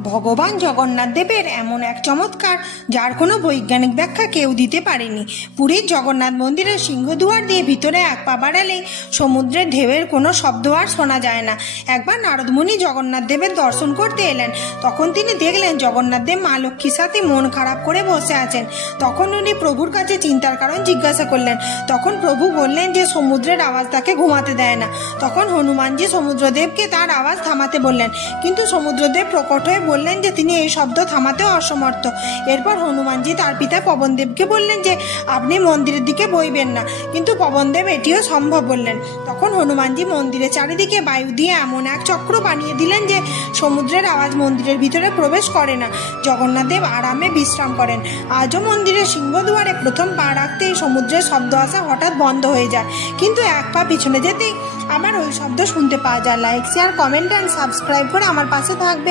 ভগবান জগন্নাথ দেবের এমন এক চমৎকার যার কোনো বৈজ্ঞানিক ব্যাখ্যা কেউ দিতে পারেনি। পুরীর জগন্নাথ মন্দিরের সিংহদুয়ার দিয়ে ভিতরে এক পা বাড়ালেই সমুদ্রের ঢেউয়ের কোনো শব্দ আর শোনা যায় না। একবার নারদমুনি জগন্নাথ দেবের দর্শন করতে এলেন। তখন তিনি দেখলেন জগন্নাথ দেব মা লক্ষ্মীর সাথে মন খারাপ করে বসে আছেন। তখন উনি প্রভুর কাছে চিন্তার কারণ জিজ্ঞাসা করলেন। তখন প্রভু বললেন যে সমুদ্রের আওয়াজ তাকে ঘুমাতে দেয় না। তখন হনুমানজি সমুদ্রদেবকে তার আওয়াজ থামাতে বললেন, কিন্তু সমুদ্রদেব প্রকট হয়ে বললেন যে তিনি এই শব্দ থামাতেও অসমর্থ। এরপর হনুমানজি তার পিতা পবনদেবকে বললেন যে আপনি মন্দিরের দিকে বইবেন না, কিন্তু পবনদেব এটিও সম্ভব বললেন। তখন হনুমানজি মন্দিরের চারিদিকে বায়ু দিয়ে এমন এক চক্র বানিয়ে দিলেন যে সমুদ্রের আওয়াজ মন্দিরের ভিতরে প্রবেশ করে না। জগন্নাথদেব আরামে বিশ্রাম করেন। আজও মন্দিরের সিংহদুয়ারে প্রথম পা রাখতেই সমুদ্রের শব্দ আসা হঠাৎ বন্ধ হয়ে যায়, কিন্তু এক পা পিছনে যেতেই আবার ওই শব্দ শুনতে পাওয়া যায়। Like, share, comment and subscribe করে আমার পাশে থাকবে।